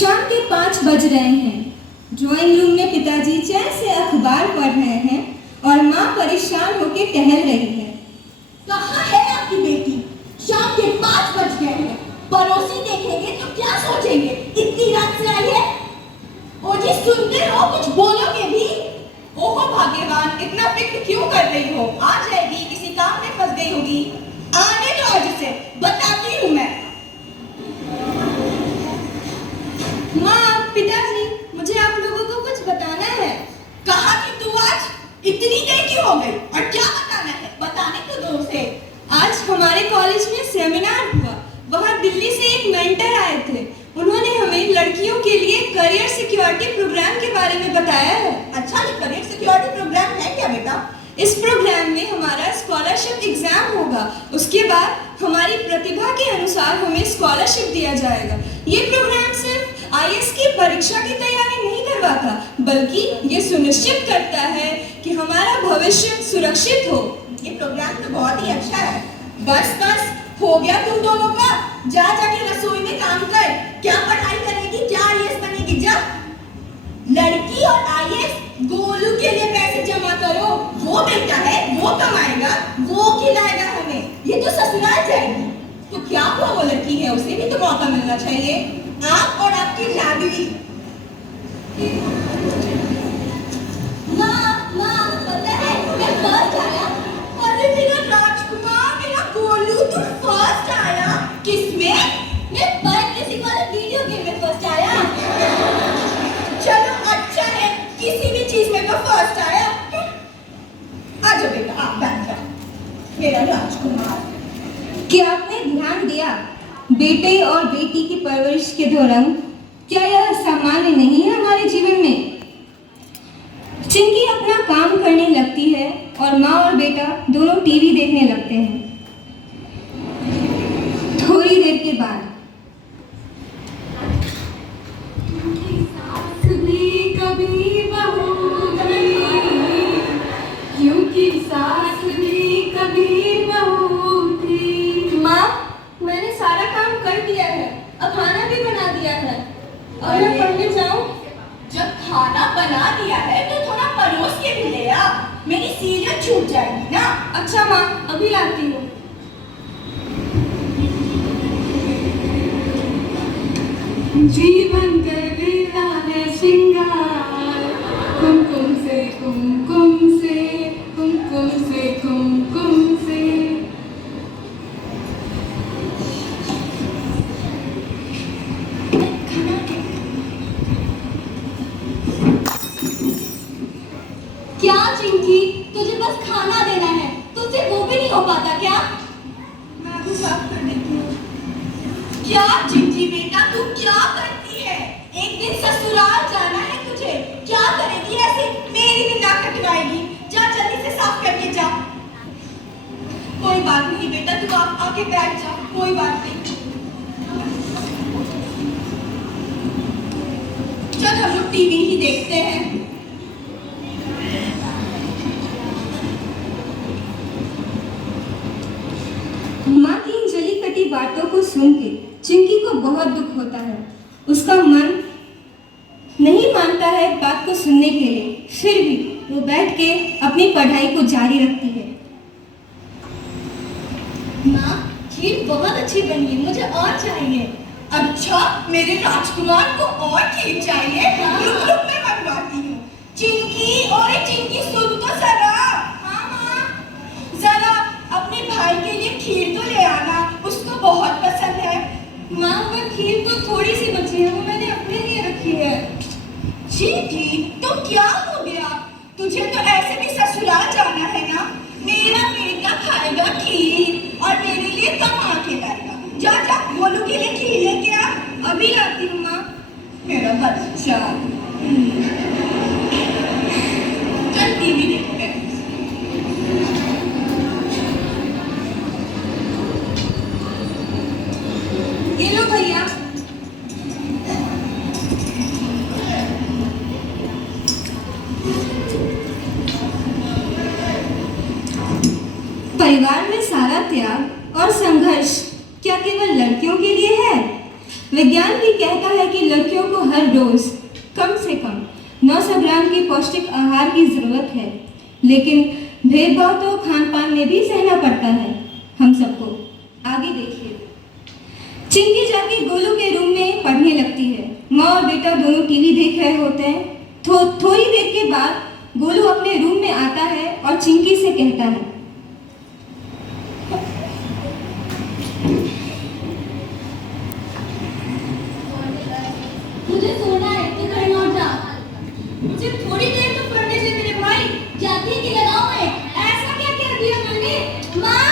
शाम के 5 बज रहे हैं। ड्राइंग रूम में पिताजी चैन से अखबार पढ़ रहे हैं और माँ परेशान होकर टहल रही है। कहाँ है आपकी बेटी? शाम के 5 बज गए हैं। पड़ोसी देखेंगे तो क्या सोचेंगे? इतनी रात से आई है। ओ जी, सुनते हो? कुछ बोलोगे भी? ओहो भाग्यवान, इतना फिक्र क्यों कर रही हो? आ जाएगी, किसी काम में फंस गई होगी। आने दो आज से, बताती हूँ मैं। माँ, पिताजी, मुझे आप लोगों को कुछ बताना है। कहा कि तू आज इतनी देर क्यों हो गई और क्या बताना है? बताने को दो उसे। आज हमारे कॉलेज में सेमिनार हुआ। वहाँ दिल्ली से एक मेंटर आए थे। उन्होंने हमें लड़कियों के लिए करियर सिक्योरिटी प्रोग्राम के बारे में बताया है। अच्छा, ये करियर सिक्योरिटी प्रोग्राम है क्या बेटा? इस प्रोग्राम में हमारा स्कॉलरशिप एग्जाम होगा। उसके बाद हमारी प्रतिभा के अनुसार हमें स्कॉलरशिप दिया जाएगा। ये प्रोग्राम सिर्फ आईएएस की परीक्षा की तैयारी नहीं करवाता, बल्कि ये सुनिश्चित करता है कि हमारा भविष्य सुरक्षित हो। ये प्रोग्राम तो बहुत ही अच्छा है। बस हो गया तुम दोनों का। जा जाके रसोई में काम कर। क्या पढ़ाई करेगी, क्या आईएएस बनेगी? जा, लड़की और आईएएस गोलू के लिए पैसे जमा करो। वो बेटा है, वो कमाएगा, वो खिलाएगा हमें। ये तो ससुराल जाएगी। तो क्या हुआ, वो लड़की है, उसे भी तो मौका मिलना चाहिए। आप और आपकी लाडली। माँ, पता है मैं फर्स्ट आया। अरे मेरा राजकुमार, मेरा गोलू, तू फर्स्ट आया। किसमें? मैं बर्ड रेसिंग वाले वीडियो गेम में फर्स्ट आया। चलो अच्छा है, किसी भी चीज में तो फर्स्ट आया। आ जाओ बेटा, आप बैठ जाओ। मेरा राजकुमार। क्या आपने ध्यान दिया बेटे और बेटी की परवरिश के दौरान? क्या यह सामान्य नहीं है हमारे जीवन में? चिंकी अपना काम करने लगती है और माँ और बेटा दोनों टीवी देखने लगते हैं। थोड़ी देर के बाद कभी बहू थी, क्योंकि सास भी कभी बहू थी। माँ, मैंने सारा काम कर दिया है, अब खाना भी बना दिया है। अब मैं पढ़ने जाऊँ? जब खाना बना दिया है तो थोड़ा परोस के भी ले आ। मेरी सीरियल छूट जाएगी ना। अच्छा माँ, अभी लाती हूँ। जीवन कर देता है श्रृंगार, कुमकुम से कुमकुम से, कुमकुम से कुमकुम से। क्या चिंकी, तुझे बस खाना देना है, तुझसे वो भी नहीं हो पाता क्या? मैं भी साफ कर देती हूँ। क्या चिंकी बेटा, तू क्या करती है? एक दिन ससुराल जाना है तुझे। क्या करेगी ऐसे? मेरी भी नाक कटवाएगी। जा जल्दी से साफ करके जा। कोई बात नहीं बेटा, तू आप आके बैठ जा, कोई बात नहीं। चल हम लोग टीवी ही देखते हैं। माँ की इन जली कटी बातों को सुन के चिंकी को बहुत दुख होता है। उसका मन नहीं मानता है बात को सुनने के लिए, फिर भी वो बैठ के अपनी पढ़ाई को जारी रखती है। माँ, खीर बहुत अच्छी बनी है, मुझे और चाहिए। अच्छा, मेरे राजकुमार को और खीर चाहिए? रुक रुक, मैं बनवाती हूँ। चिंकी, ओए चिंकी, सुन तो जरा। हाँ माँ। जरा अपने भाई के लिए खीर तो ले आना, उसको बहुत पसंद है। माँ, वो खीर तो थोड़ी सी बची है, वो मैंने अपने लिए रखी है। चिंकी, तो क्या हो गया? तुझे तो ऐसे भी ससुराल जाना है ना। मेरा बेटा खाएगा खीर और मेरे लिए कमा के लाएगा। जा जा, गोलू के लिए खीर लेके आ। अभी लाती हूँ माँ। मेरा बच्चा। चल टीवी देखते हैं। ये लो भैया। परिवार में सारा त्याग और संघर्ष क्या केवल लड़कियों के लिए है? विज्ञान भी कहता है कि लड़कियों को हर रोज कम से कम 900 ग्राम की पौष्टिक आहार की जरूरत है, लेकिन भेदभाव तो खान पान में भी सहना पड़ता है हम सबको। आगे देखिए, चिंकी जाके गोलू के रूम में पढ़ने लगती है। माँ और बेटा दोनों टीवी देख रहे होते हैं। थोड़ी देर के बाद गोलू अपने रूम में आता है और चिंकी से कहता है, मुझे सोना है, तू घर लौट जा। मुझे थोड़ी देर तो पढ़ने दे मेरे भाई। जाती है कि लगाओ मैं? ऐसा क्या कह दिया मैंने? माँ,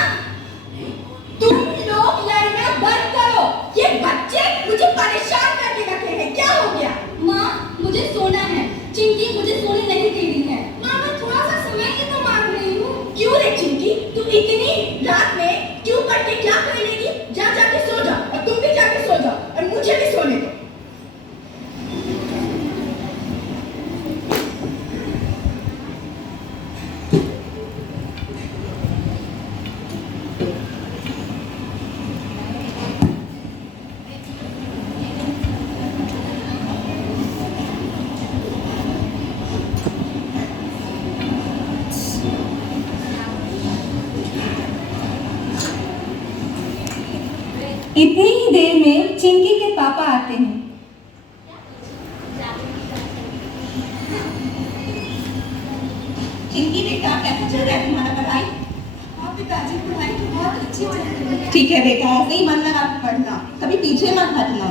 तुम लोग लड़ना बंद करो। ये बच्चे मुझे परेशान करके रखे हैं। क्या हो गया? माँ, मुझे सोना है। चिंकी मुझे सोने नहीं दे रही है। माँ, मैं थोड़ा सा समय ही तो मांग रही हूँ। क्यों रे चिंकी, तू इतनी रात में क्यों पढ़ के क्या कर लेगी? जा जाके सो जा, और तुम भी जाके सो जाओ, और मुझे भी सोने दो। इतनी ही देर में चिंकी के पापा आते हैं। चिंकी बेटा, कैसा चल रहा है तुम्हारा पढ़ाई? हाँ पिताजी, पढ़ाई तो बहुत अच्छी चल रही है। ठीक है बेटा, ऐसे ही मन लगा के पढ़ना, कभी पीछे मत हटना।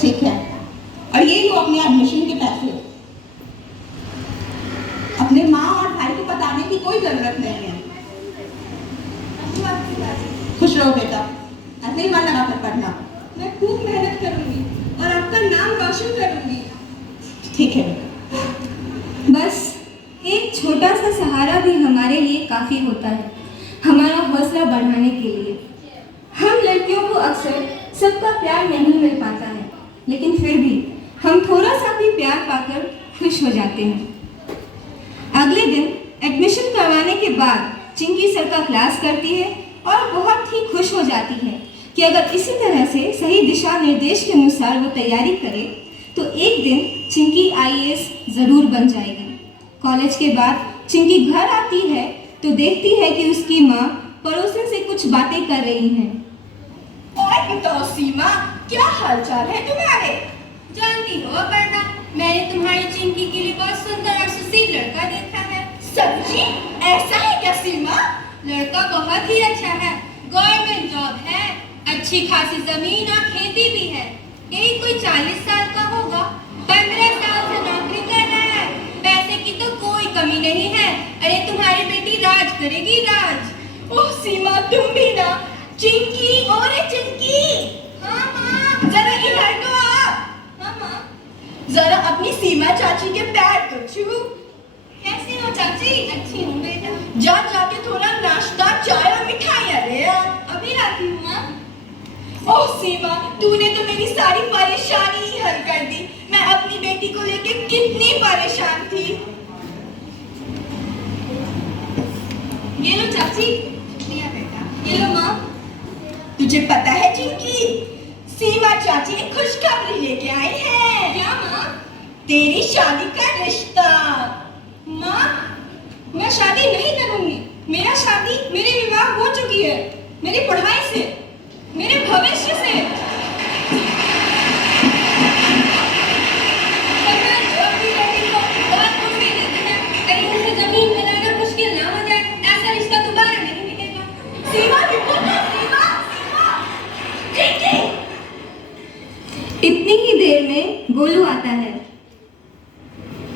ठीक है। और ये लो अपने एडमिशन के पैसे। अपने माँ और भाई को बताने की कोई जरूरत नहीं है। खुश रहो बेटा, ऐसे ही मन लगा कर पढ़ना। मैं खूब मेहनत करूंगी और आपका नाम रोशन करूंगी। ठीक है। बस एक छोटा सा सहारा भी हमारे लिए काफी होता है, हमारा हौसला बढ़ाने के लिए। हम लड़कियों को अक्सर सबका प्यार नहीं मिल पाता है, लेकिन फिर भी हम थोड़ा सा भी प्यार पाकर खुश हो जाते हैं। अगले दिन एडमिशन करवाने के बाद चिंकी सर का क्लास करती है और बहुत ही खुश हो जाती है कि अगर इसी तरह से सही दिशा निर्देश के अनुसार वो तैयारी करे तो एक दिन चिंकी आईएएस जरूर बन जाएगी। कॉलेज के बाद चिंकी घर आती है तो देखती है कि उसकी माँ पड़ोसन से कुछ बातें कर रही हैं। और बताओ सीमा, क्या हालचाल है तुम्हारे? जानती हो अपर्णा, मैंने तुम्हारी चिंकी के लिए बहुत सुंदर और सुशील लड़का देखा है। सच्ची? ऐसा है क्या सीमा? लड़का बहुत ही अच्छा है, गवर्नमेंट जॉब है, अच्छी खासी जमीन और खेती भी है। यही कोई 40 साल का होगा, 15 साल से नौकरी कर रहा है। पैसे की तो कोई कमी नहीं है। अरे तुम्हारी बेटी राज करेगी, राज। ओह सीमा, तुम भी ना। चिंकी, और चिंकी। हाँ माँ। जरा इधर तो आ। हाँ माँ। जरा अपनी सीमा चाची के पैर तो छू। कैसी हो चाची? अच्छी हूँ बेटा। जा जाके थोड़ा नाश्ता, चाय और मिठाइयाँ ले आ। अभी आती हूँ माँ। ओह सीमा, तूने तो मेरी सारी परेशानी ही हल कर दी। मैं अपनी बेटी को लेके कितनी परेशान थी। ये लो चाची। लिया बेटा। ये लो माँ। तुझे पता है चिंकी, सीमा चाची एक खुशखबरी लेके आई है। क्या माँ? तेरी शादी का रिश्ता। माँ, मैं शादी नहीं करूंगी। मेरा शादी, मेरी विवाह हो चुकी है, मेरी पढ़ाई से, मेरे भविष्य से। भगवान जो अपनी बेटी को बहुत कुछ दे देते हैं, कहीं उसे जमीन में लाना मुश्किल ना हो जाए, ऐसा रिश्ता दोबारा नहीं मिलेगा। सीमा, सीमा, चिंकी। इतनी ही देर में गोलू आता है।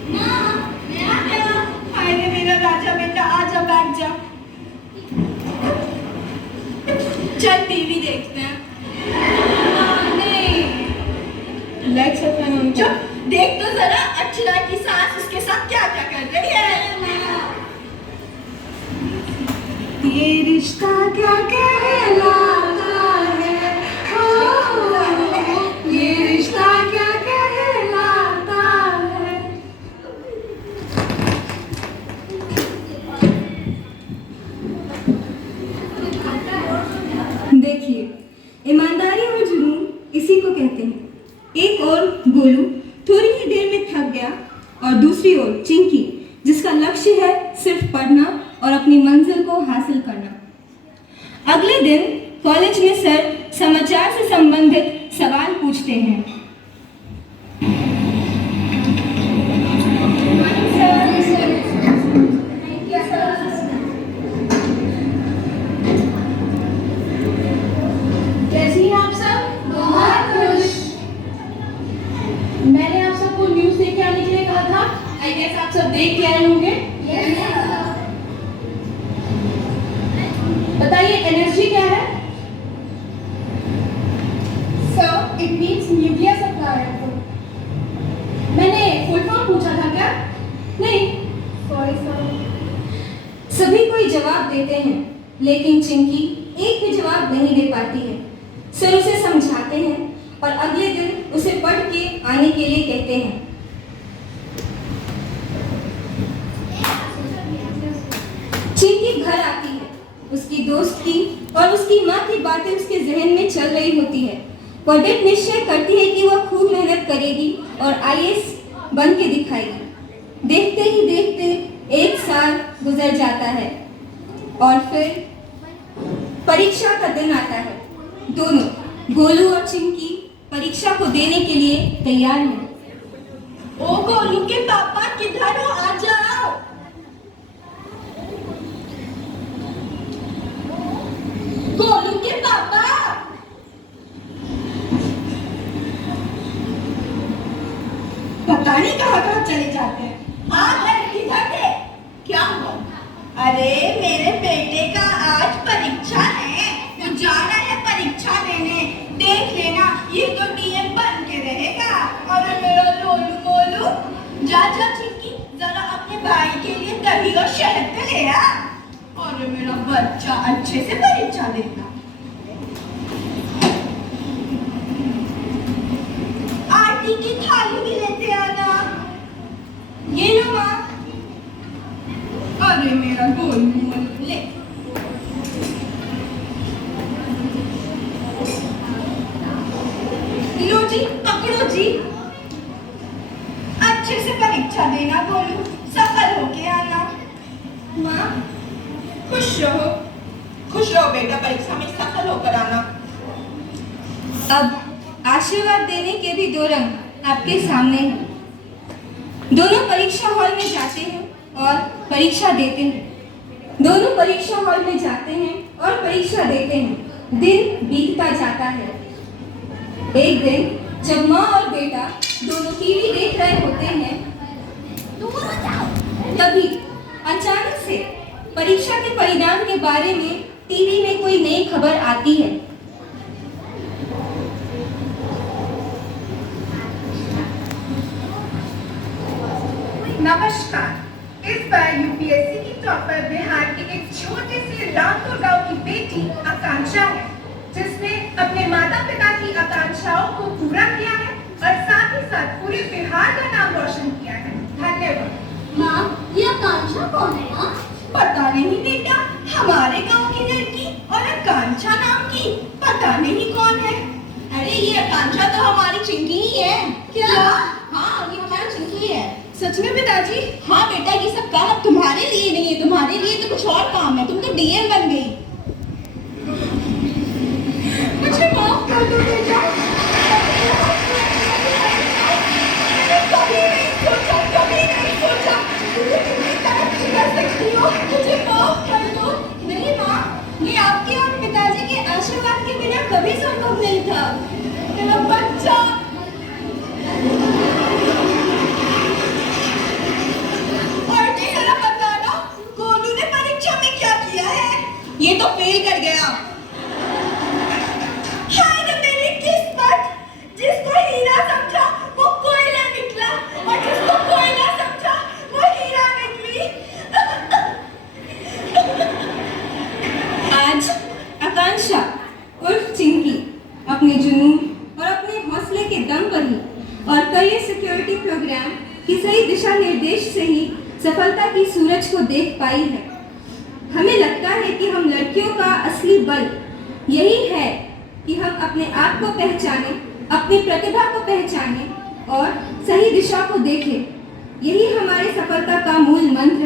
माँ, मैं आ गया। हाय रे मेरा राजा बेटा, आजा बैठ जा। चल टीवी देखते हैं। नहीं। Like subscribe. चुप, देख तो जरा अक्षरा की सास उसके साथ क्या क्या कर रही है। ये रिश्ता क्या कहलाता है, हो, ये रिश्ता क्या कहलाता है। देखिए, ईमानदारी और जुनून इसी को कहते हैं। एक ओर गोलू थोड़ी ही देर में थक गया और दूसरी ओर चिंकी जिसका लक्ष्य है सिर्फ पढ़ना और अपनी मंजिल को हासिल करना। अगले दिन कॉलेज में सर समाचार से संबंधित सवाल पूछते हैं। कैसी हैं आप सब? बहुत खुश। मैंने आप सबको न्यूज़ देख के आने के लिए कहा था। आई गेस आप सब देख के आए होंगे। बताइए एनर्जी क्या है? Sir it means nuclear supply. मैंने फुल फॉर्म पूछा था क्या? नहीं, सॉरी सर। सभी कोई जवाब देते हैं लेकिन चिंकी एक भी जवाब नहीं दे पाती है। सर उसे समझाते हैं और अगले दिन उसे पढ़ के आने के लिए कहते हैं। चिंकी घर आती है। उसकी दोस्त की और उसकी माँ की बातें उसके जहन में चल रही होती है। वह दृढ़ निश्चय करती है कि वह खूब मेहनत करेगी और आईएएस बन के दिखाएगी। देखते ही देखते 1 साल गुजर जाता है और फिर परीक्षा का दिन आता है। दोनों गोलू और चिंकी परीक्षा को देने के लिए तैयार हैं। ओ गोलू के पापा किधर हो? आ जाओ। गोलू के पापा। पता नहीं कहाँ चले जाते हैं। हाँ है, किधर थे? क्या हुआ? अरे मेरे बेटे का आज परीक्षा है, वो जाना है परीक्षा देने। देख लेना ये तो डीएम बन के रहेगा। और मेरा लोलू मोलू जा चिंकी जरा अपने भाई के लिए दही और शहद पे ले आ। और मेरा बच्चा अच्छे से परीक्षा देगा। आरती की थाली भी लेते आना। ये लो माँ। अरे मेरा गोलू मोलू ले। लो जी, पकड़ो जी। अच्छे से परीक्षा देना गोलू, सफल होके आना। माँ खुश रहो बेटा, परीक्षा में सफल होकर आना। अब आशीर्वाद देने के भी 2 रंग आपके सामने हैं। दोनों परीक्षा हॉल में जाते हैं और परीक्षा देते हैं। दोनों परीक्षा हॉल में जाते हैं और परीक्षा देते हैं। दिन बीतता जाता है। एक दिन जब माँ और बेटा दोनों टीवी देख रहे होते हैं, तभी अचानक से परीक्षा के परिणाम के बारे में टीवी में कोई नई खबर आती है। नमस्कार। इस बार यूपीएससी की टॉपर बिहार के एक छोटे से रामपुर गांव की बेटी आकांक्षा है, जिसने अपने माता पिता की आकांक्षाओं को पूरा किया है और साथ ही साथ पूरे बिहार का नाम रोशन किया है। धन्यवाद। माँ, ये आकांक्षा कौन है माँ? पता नहीं बेटा, हमारे गांव की लड़की और आकांक्षा नाम की पता नहीं कौन है। अरे ये आकांक्षा तो हमारी चिंकी ही है। क्या? हाँ, ये हमारी चिंकी है। सच में पिताजी? हाँ बेटा, ये सब काम अब तुम्हारे लिए नहीं है, तुम्हारे लिए तो कुछ और काम है। तुम तो डीएम बन गई। मुझे माफ कर दो बेटा। कभी नहीं सोचा तुझे कितनी तरक्की कर सकती हो। मुझे माफ कर दो। नहीं माँ, ये आपके और पिताजी के आशीर्वाद के बिना कभी संभव नहीं था। मेरा बच्चा। और जरा बताना, गोलू ने परीक्षा में क्या किया है? ये तो फेल कर गया। हाय रे मेरी किस्मत, जिसको हीरा समझा वो कोयला निकला, और जिसको कोयला समझा वो हीरा निकली। आज आकांक्षा उर्फ चिंकी अपने जुनून और अपने हौसले के दम पर ही और करियर सिक्योरिटी प्रोग्राम की सही दिशा निर्देश से ही सफलता की सूरज को देख पाई है। हमें लगता है कि हम लड़कियों का असली बल यही है कि हम अपने आप को पहचानें अपनी प्रतिभा को पहचाने और सही दिशा को देखें। यही हमारी सफलता का मूल मंत्र